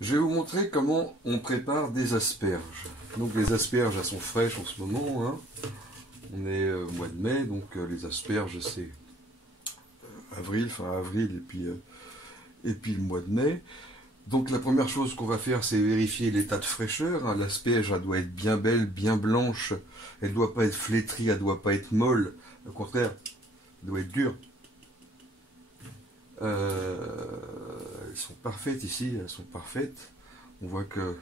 Je vais vous montrer comment on prépare des asperges. Donc les asperges, elles sont fraîches en ce moment, hein. On est au mois de mai, donc les asperges c'est avril, fin avril et puis le mois de mai. Donc la première chose qu'on va faire, c'est vérifier l'état de fraîcheur, hein. L'asperge, elle doit être bien belle, bien blanche. Elle ne doit pas être flétrie, elle ne doit pas être molle. Au contraire, elle doit être dure. Elles sont parfaites ici, elles sont parfaites. On voit que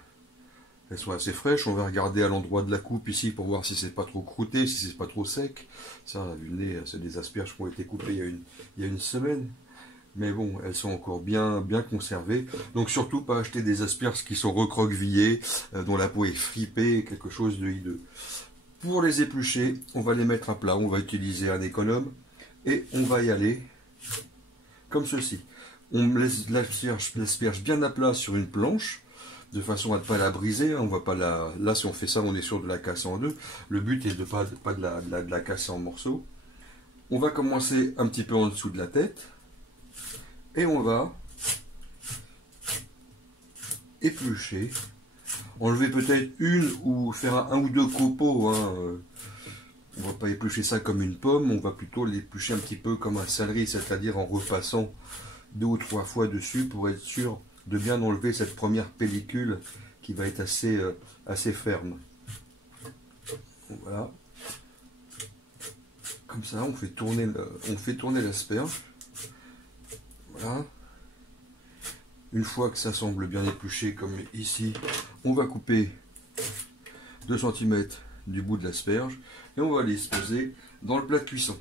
elles sont assez fraîches. On va regarder à l'endroit de la coupe ici pour voir si c'est pas trop croûté, si c'est pas trop sec. Ça, vu le nez, c'est des asperges qui ont été coupées il y a une semaine. Mais bon, elles sont encore bien conservées. Donc surtout pas acheter des asperges qui sont recroquevillées, dont la peau est fripée, quelque chose de hideux. Pour les éplucher, on va les mettre à plat. On va utiliser un économe et on va y aller comme ceci. On laisse l'asperge bien à plat sur une planche, de façon à ne pas la briser. On va pas la... Là, si on fait ça, on est sûr de la casser en deux. Le but est de pas de la casser en morceaux. On va commencer un petit peu en dessous de la tête. Et on va éplucher. Enlever peut-être une ou faire un ou deux copeaux, hein. On va pas éplucher ça comme une pomme, on va plutôt l'éplucher un petit peu comme un céleri, c'est-à-dire en repassant 2 ou 3 fois dessus pour être sûr de bien enlever cette première pellicule qui va être assez ferme. Voilà. Comme ça, on fait tourner l'asperge. Voilà. Une fois que ça semble bien épluché comme ici, on va couper 2 cm du bout de l'asperge et on va les poser dans le plat de cuisson.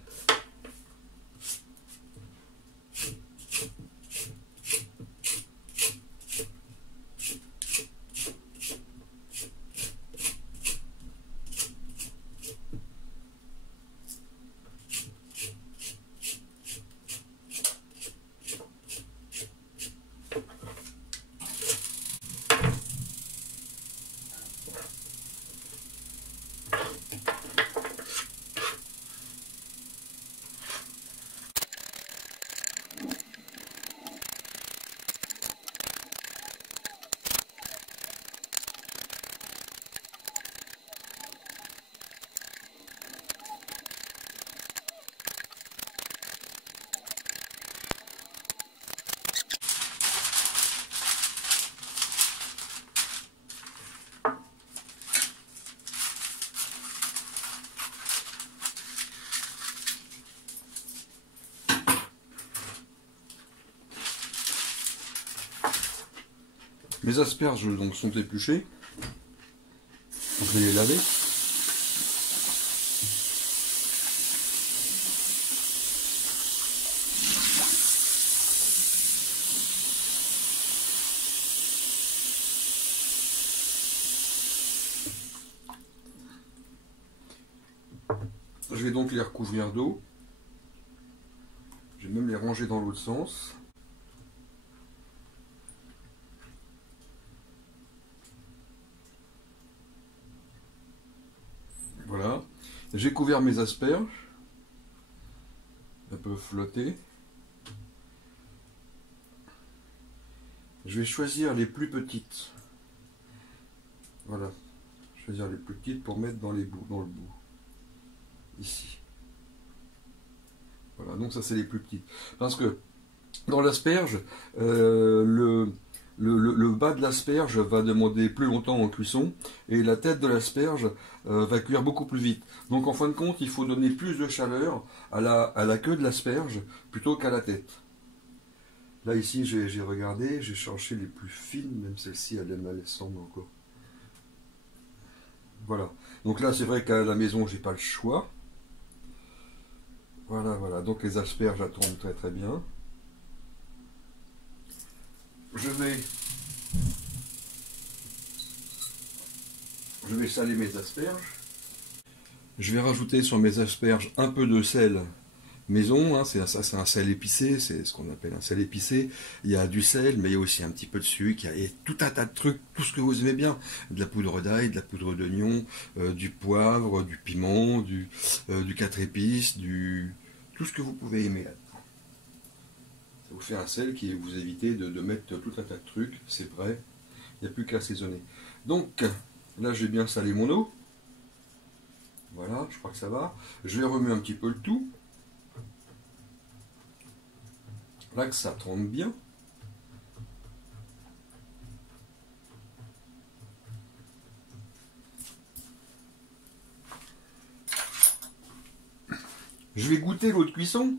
Mes asperges donc sont épluchées. Je vais les laver. Je vais donc les recouvrir d'eau. Je vais même les ranger dans l'autre sens. Voilà. J'ai couvert mes asperges. Elles peuvent flotter. Je vais choisir les plus petites. Voilà. Choisir les plus petites pour mettre dans le bout. Ici. Voilà, donc ça c'est les plus petites. Parce que dans l'asperge, le bas de l'asperge va demander plus longtemps en cuisson et la tête de l'asperge va cuire beaucoup plus vite. Donc en fin de compte, il faut donner plus de chaleur à la queue de l'asperge plutôt qu'à la tête. Là ici, j'ai regardé, j'ai cherché les plus fines, même celle-ci, elle semble encore. Voilà. Donc là, c'est vrai qu'à la maison, j'ai pas le choix. Voilà. Donc les asperges, elles tombent très très bien. Je vais saler mes asperges. Je vais rajouter sur mes asperges un peu de sel maison, hein, c'est un sel épicé, c'est ce qu'on appelle un sel épicé. Il y a du sel, mais il y a aussi un petit peu de sucre, il y a tout un tas de trucs, tout ce que vous aimez bien. De la poudre d'ail, de la poudre d'oignon, du poivre, du piment, du 4 épices, tout ce que vous pouvez aimer là-dedans. Ça vous fait un sel qui vous évitez de mettre tout un tas de trucs, c'est vrai. n'y a plus qu'à assaisonner. Donc, là, j'ai bien salé mon eau. Voilà, je crois que ça va. Je vais remuer un petit peu le tout. Là, que ça trempe bien. Je vais goûter l'eau de cuisson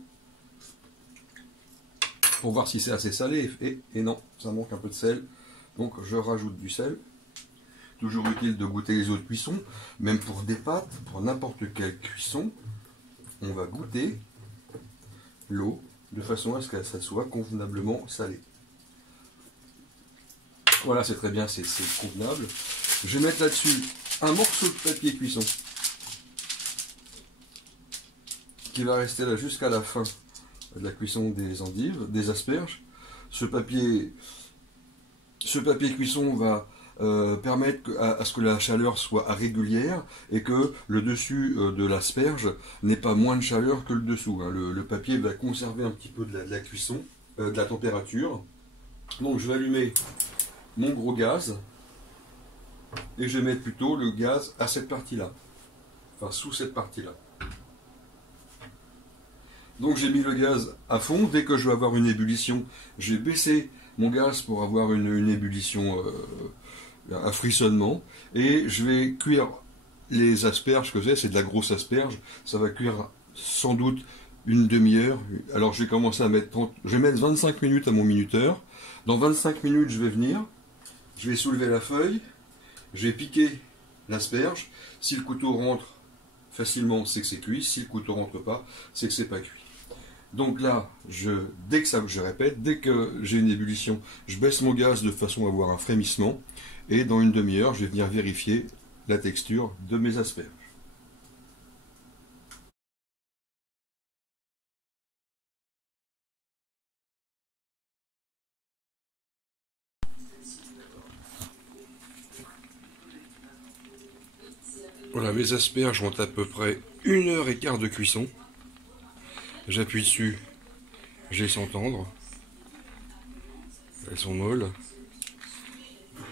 pour voir si c'est assez salé. Et non, ça manque un peu de sel. Donc je rajoute du sel. Toujours utile de goûter les eaux de cuisson. Même pour des pâtes, pour n'importe quelle cuisson, on va goûter l'eau de façon à ce que ça soit convenablement salé. Voilà, c'est très bien, c'est convenable. Je vais mettre là-dessus un morceau de papier cuisson qui va rester là jusqu'à la fin de la cuisson des endives, des asperges. Ce papier cuisson va permettre à ce que la chaleur soit régulière et que le dessus de l'asperge n'ait pas moins de chaleur que le dessous. Hein. Le papier va conserver un petit peu de la cuisson, de la température. Donc je vais allumer mon gros gaz et je vais mettre plutôt le gaz à cette partie-là, enfin sous cette partie-là. Donc j'ai mis le gaz à fond. Dès que je vais avoir une ébullition, je vais baisser mon gaz pour avoir une ébullition, un frissonnement. Et je vais cuire les asperges que c'est de la grosse asperge. Ça va cuire sans doute une demi-heure. Alors je vais commencer à mettre 30, je vais mettre 25 minutes à mon minuteur. Dans 25 minutes, je vais venir, je vais soulever la feuille, je vais piquer l'asperge. Si le couteau rentre facilement, c'est que c'est cuit. Si le couteau rentre pas, c'est que c'est pas cuit. Donc là, dès que j'ai une ébullition, je baisse mon gaz de façon à avoir un frémissement. Et dans une demi-heure, je vais venir vérifier la texture de mes asperges. Voilà, mes asperges ont à peu près 1h15 de cuisson. J'appuie dessus, je laisse entendre. Elles sont molles.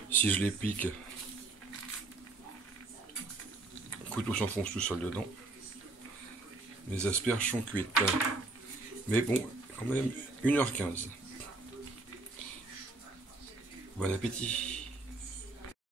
Si je les pique, le couteau s'enfonce tout seul dedans. Mes asperges sont cuites. Mais bon, quand même 1h15. Bon appétit.